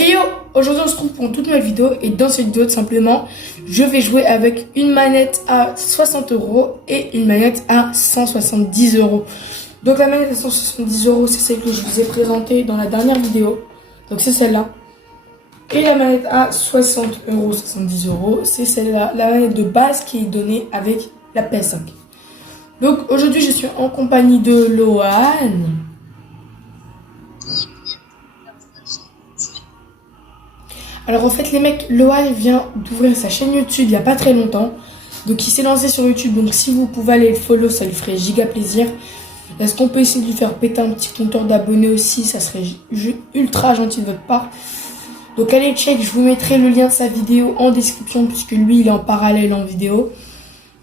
Ok yo, aujourd'hui on se retrouve pour une toute nouvelle vidéo et dans cette vidéo tout simplement je vais jouer avec une manette à 60 € et une manette à 170 €. Donc la manette à 170 € c'est celle que je vous ai présentée dans la dernière vidéo, donc c'est celle-là. Et la manette à 60 €, 70 € c'est celle-là, la manette de base qui est donnée avec la PS5. Donc aujourd'hui je suis en compagnie de Lohan. Alors en fait les mecs, Lohan vient d'ouvrir sa chaîne YouTube il n'y a pas très longtemps. Donc il s'est lancé sur YouTube, donc si vous pouvez aller le follow, ça lui ferait giga plaisir. Est-ce qu'on peut essayer de lui faire péter un petit compteur d'abonnés aussi? Ça serait ultra gentil de votre part. Donc allez check, je vous mettrai le lien de sa vidéo en description puisque lui il est en parallèle en vidéo.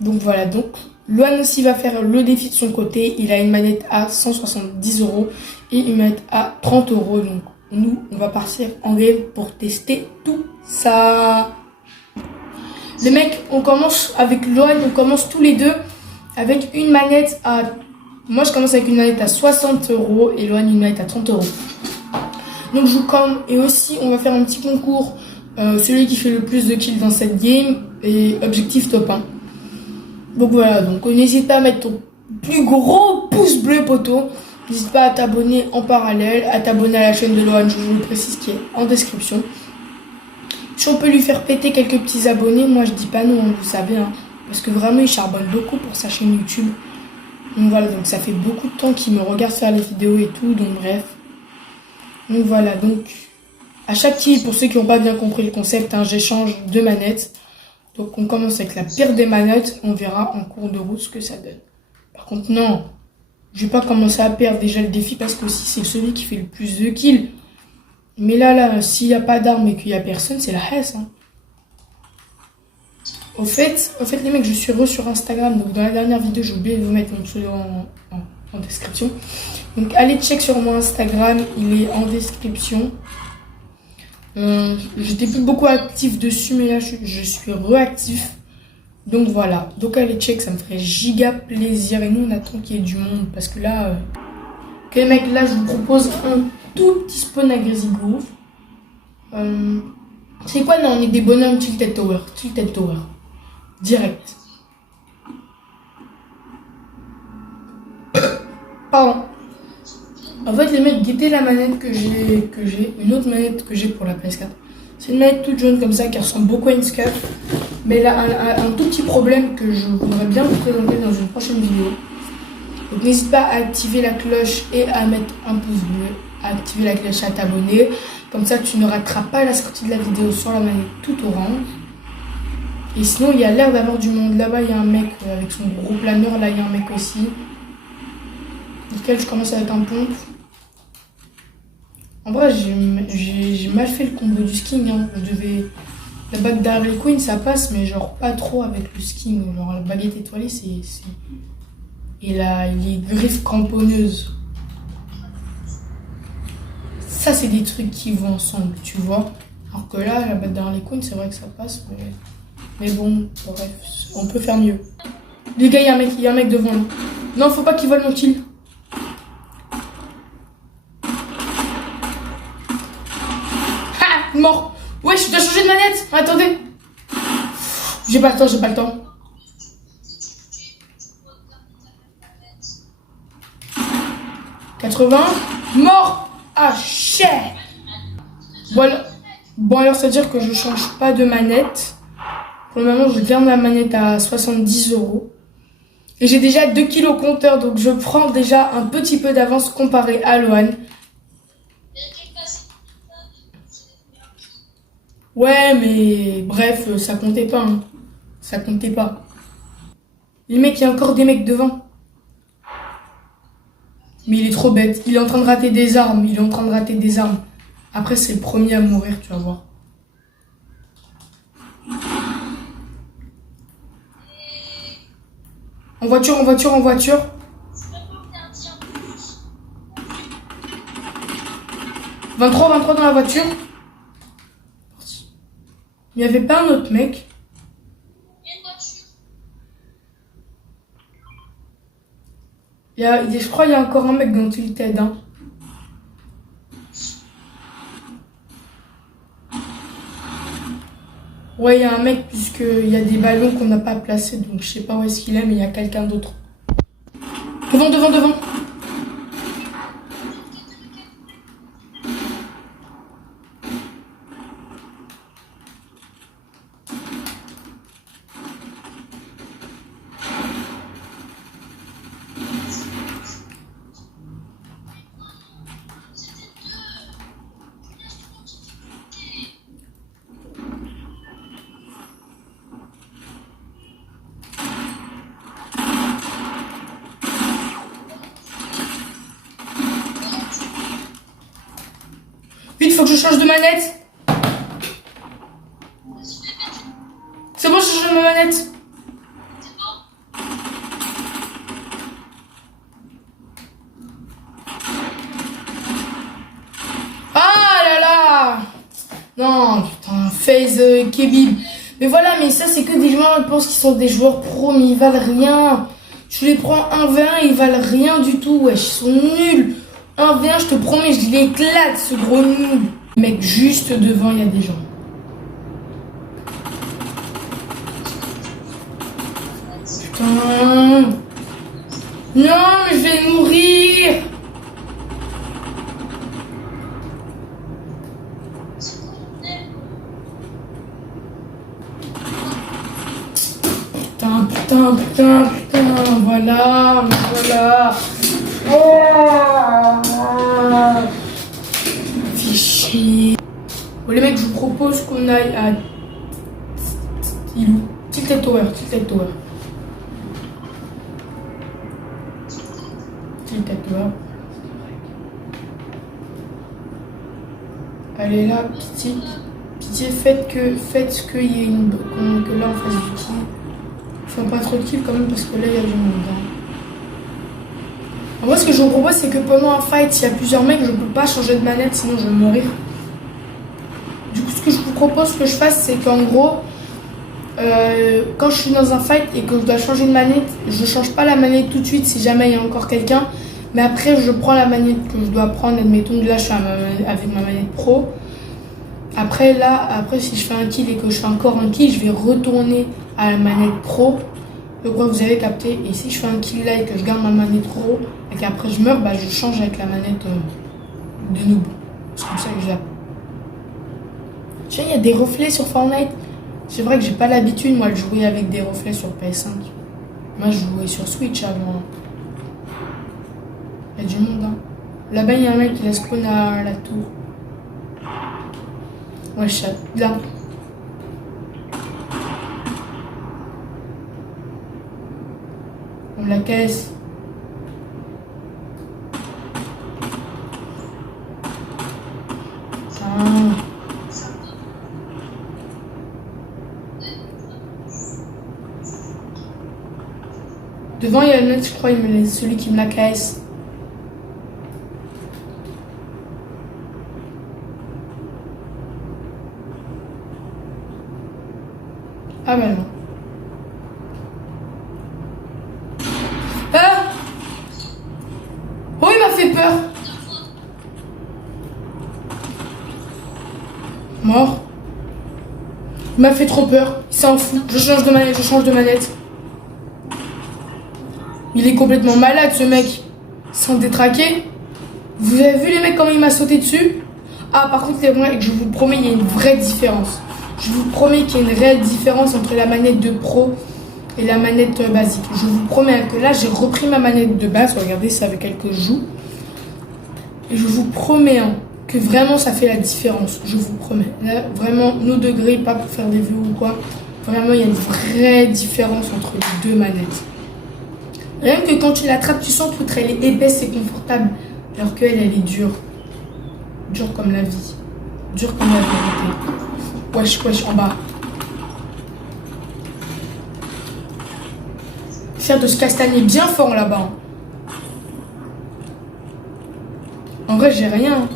Donc voilà, donc Lohan aussi va faire le défi de son côté. Il a une manette à 170 € et une manette à 30 €. Donc nous, on va partir en game pour tester tout ça. Les mecs, on commence avec Lohan, on commence tous les deux avec une manette à... Moi, je commence avec une manette à 60 € et Lohan une manette à 30 €. Donc je joue comme... Et aussi, on va faire un petit concours. Celui qui fait le plus de kills dans cette game et objectif top 1. Donc voilà, donc n'hésite pas à mettre ton plus gros pouce bleu poteau. N'hésite pas à t'abonner en parallèle, à t'abonner à la chaîne de Lohan, je vous le précise, qui est en description. Si on peut lui faire péter quelques petits abonnés, moi je dis pas non, vous savez, hein, parce que vraiment il charbonne beaucoup pour sa chaîne YouTube. Donc voilà, donc ça fait beaucoup de temps qu'il me regarde faire les vidéos et tout, donc bref. Donc voilà, donc à chaque kill, pour ceux qui n'ont pas bien compris le concept, hein, j'échange deux manettes. Donc on commence avec la pire des manettes, on verra en cours de route ce que ça donne. Par contre non, je vais pas commencer à perdre déjà le défi parce que aussi c'est celui qui fait le plus de kills. Mais là, s'il n'y a pas d'armes et qu'il n'y a personne, c'est la hesse. Hein. Au fait, les mecs, je suis sur Instagram. Donc dans la dernière vidéo, j'ai oublié de vous mettre mon pseudo en description. Donc allez check sur mon Instagram, il est en description. J'étais plus beaucoup actif dessus, mais là je suis réactif. Donc voilà, donc allez check, ça me ferait giga plaisir. Et nous on attend qu'il y ait du monde parce que là... Ok les mecs, là je vous propose un tout petit spawn à Greasy Groove. C'est quoi? Non, on est des bonhommes Tilted Tower. Tilted Tower. Direct. Pardon. En fait les mecs, guettez la manette que j'ai. Une autre manette que j'ai pour la PS4. C'est une manette toute jaune comme ça qui ressemble beaucoup à une SCAF. Mais elle a un tout petit problème que je voudrais bien vous présenter dans une prochaine vidéo. Donc n'hésite pas à activer la cloche et à mettre un pouce bleu, à activer la cloche, à t'abonner. Comme ça tu ne rateras pas la sortie de la vidéo sur la manette tout orange. Et sinon il y a l'air d'avoir du monde. Là-bas il y a un mec avec son gros planeur, là il y a un mec aussi. Nickel, je commence avec un pompe. En vrai j'ai mal fait le combo du skin. Hein. Je devais... La bague d'Harley Quinn ça passe mais genre pas trop avec le skin. Genre la baguette étoilée c'est... Et là, les griffes cramponneuses. Ça, c'est des trucs qui vont ensemble, tu vois. Alors que là, la batte d'Harley Quinn, c'est vrai que ça passe. Mais bon, bref, on peut faire mieux. Les gars, il y a un mec devant nous. Non, faut pas qu'il vole mon kill. Ah, mort. Ouais, je dois changer de manette. Attendez. J'ai pas le temps. Mort. Ah shit. Bon alors ça veut dire que je change pas de manette. Pour le moment je garde ma manette à 70 €. Et j'ai déjà 2 kills au compteur. Donc je prends déjà un petit peu d'avance comparé à Lohan. Ouais mais bref ça comptait pas hein. Ça comptait pas. Les mecs, il y a encore des mecs devant. Mais il est trop bête. Il est en train de rater des armes. Après, c'est le premier à mourir, tu vas voir. En voiture. 23 dans la voiture. Il n'y avait pas un autre mec. Je crois qu'il y a encore un mec dans Tilted. Hein. Ouais, il y a un mec, puisqu'il y a des ballons qu'on n'a pas placés, donc je sais pas où est-ce qu'il est, mais il y a quelqu'un d'autre. Devant, devant, devant. Vite, faut que je change de manette. C'est bon, je change de ma manette. Ah là là. Non, putain, FaZe Kebib. Mais voilà, mais ça, c'est que des joueurs, je pense qu'ils sont des joueurs pro, mais ils valent rien. Tu les prends 1v1, ils valent rien du tout, wesh, ils sont nuls. 1v1, je te promets, je l'éclate, ce gros nul. Mec, juste devant, il y a des gens. Putain. Non, je vais mourir. Putain, putain, putain, putain. Voilà, voilà. Oh. Fichier. Bon, les mecs, je vous propose qu'on aille à Tilted Tower, Tilted Tower. Tilted Tower. Allez là, pitié. Pitié, faites qu'il y ait que là on fasse du kill. Enfin, pas trop de kill quand même parce que là il y a du monde. Hein. En vrai, ce que je vous propose, c'est que pendant un fight, s'il y a plusieurs mecs, je ne peux pas changer de manette, sinon je vais mourir. Du coup, ce que je vous propose que je fasse, c'est qu'en gros, quand je suis dans un fight et que je dois changer de manette, je change pas la manette tout de suite si jamais il y a encore quelqu'un. Mais après, je prends la manette que je dois prendre. Admettons que là, je suis avec ma manette pro. Après, si je fais un kill et que je fais encore un kill, je vais retourner à la manette pro. Je crois que vous avez capté. Et si je fais un kill là et que je garde ma manette pro et qu'après je meurs, bah je change avec la manette de noob. C'est comme ça que je l'appelle. Tiens, il y a des reflets sur Fortnite. C'est vrai que j'ai pas l'habitude, moi, de jouer avec des reflets sur PS5. Moi, je jouais sur Switch avant. Il y a du monde, hein. Là-bas, il y a un mec qui a spawn à la tour. Ouais, chat. Là. On la caisse. Devant, il y a le mec, je crois, celui qui me la caisse. Ah bah non. Ah! Oh, il m'a fait peur. Mort. Il m'a fait trop peur. Il s'en fout. Je change de manette, je change de manette. Il est complètement malade, ce mec. Sans détraquer. Vous avez vu les mecs comment il m'a sauté dessus? Ah, par contre, c'est vrai que je vous promets, il y a une vraie différence. Je vous promets qu'il y a une réelle différence entre la manette de pro et la manette basique. Je vous promets que là, j'ai repris ma manette de base. Regardez, c'est avec elle que je joue. Et je vous promets que vraiment, ça fait la différence. Je vous promets. Là, vraiment, nos degrés, pas pour faire des vues ou quoi. Vraiment, il y a une vraie différence entre les deux manettes. Rien que quand tu l'attrapes, tu sens que elle est épaisse et confortable. Alors qu'elle, elle est dure. Dure comme la vie. Dure comme la vérité. Wesh, wesh, en bas. Faire de ce castaner bien fort là-bas. En vrai, j'ai rien.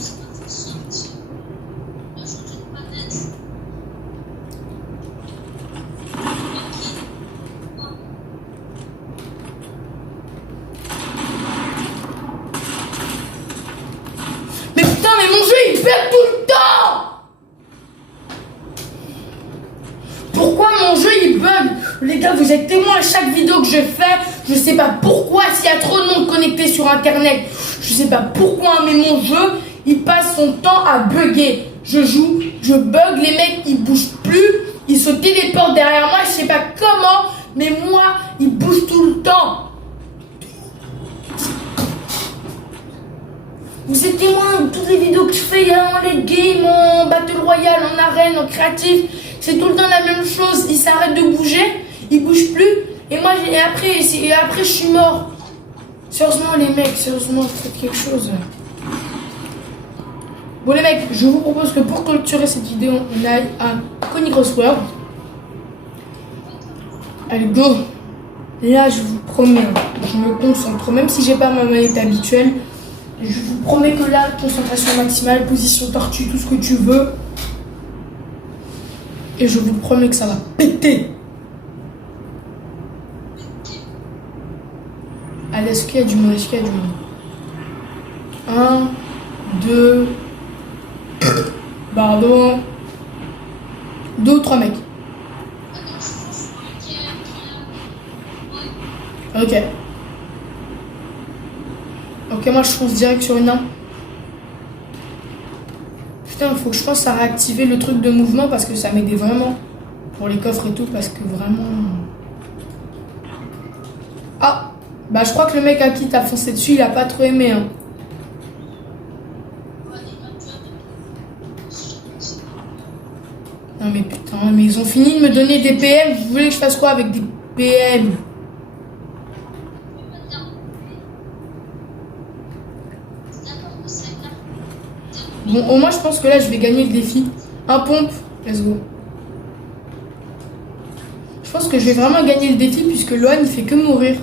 Mais putain, mais mon jeu, il perd tout le temps! Les gars, vous êtes témoins à chaque vidéo que je fais. Je sais pas pourquoi, s'il y a trop de monde connecté sur internet, je sais pas pourquoi, mais mon jeu, il passe son temps à bugger. Je joue, je bug, les mecs, ils bougent plus, ils se téléportent derrière moi, je sais pas comment, mais moi, ils bougent tout le temps. Vous êtes témoins de toutes les vidéos que je fais en late game, en battle royale, en arène, en créatif. C'est tout le temps la même chose. Ils s'arrêtent de bouger, ils bougent plus. Et moi, après, je suis mort. Sérieusement, les mecs, sérieusement, faites quelque chose. Bon, les mecs, je vous propose que pour clôturer cette vidéo, on aille à Coney Crossword. Allez, go. Là, je vous promets, je me concentre. Même si j'ai pas ma manette habituelle, je vous promets que là, concentration maximale, position tortue, tout ce que tu veux. Et je vous promets que ça va péter. Allez, est-ce qu'il y a du monde? 1, 2, pardon. 2 ou 3 mecs. Ok. Ok, moi je fonce direct sur une arme. Putain, faut que je pense à réactiver le truc de mouvement parce que ça m'aidait vraiment pour les coffres et tout, parce que vraiment... Ah, bah je crois que le mec à qui t'as foncé dessus, il a pas trop aimé, hein. Non mais putain, mais ils ont fini de me donner des PM, vous voulez que je fasse quoi avec des PM? Bon, au moins, je pense que là, je vais gagner le défi. Un pompe, let's go. Je pense que je vais vraiment gagner le défi puisque Loan, il fait que mourir.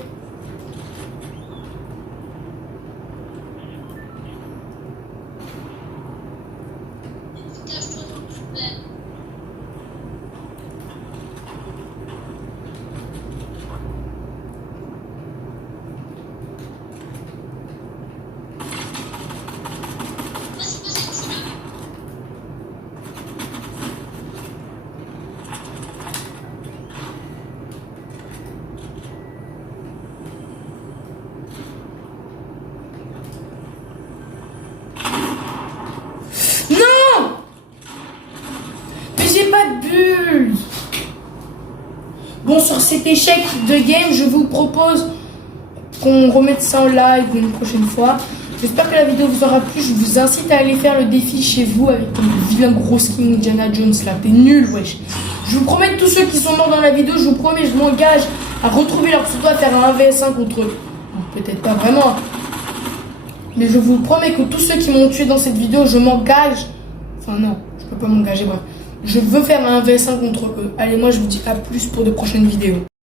Bon, sur cet échec de game, je vous propose qu'on remette ça en live une prochaine fois. J'espère que la vidéo vous aura plu. Je vous incite à aller faire le défi chez vous avec ton vilain gros skin Indiana Jones là. T'es nul, wesh. Je vous promets que tous ceux qui sont morts dans la vidéo, je vous promets, je m'engage à retrouver leur pseudo, à faire un 1vs1 contre eux. Peut-être pas vraiment. Mais je vous promets que tous ceux qui m'ont tué dans cette vidéo, je m'engage. Enfin non, je peux pas m'engager, bref. Je veux faire un 1vs1 contre eux. Allez, moi je vous dis à plus pour de prochaines vidéos.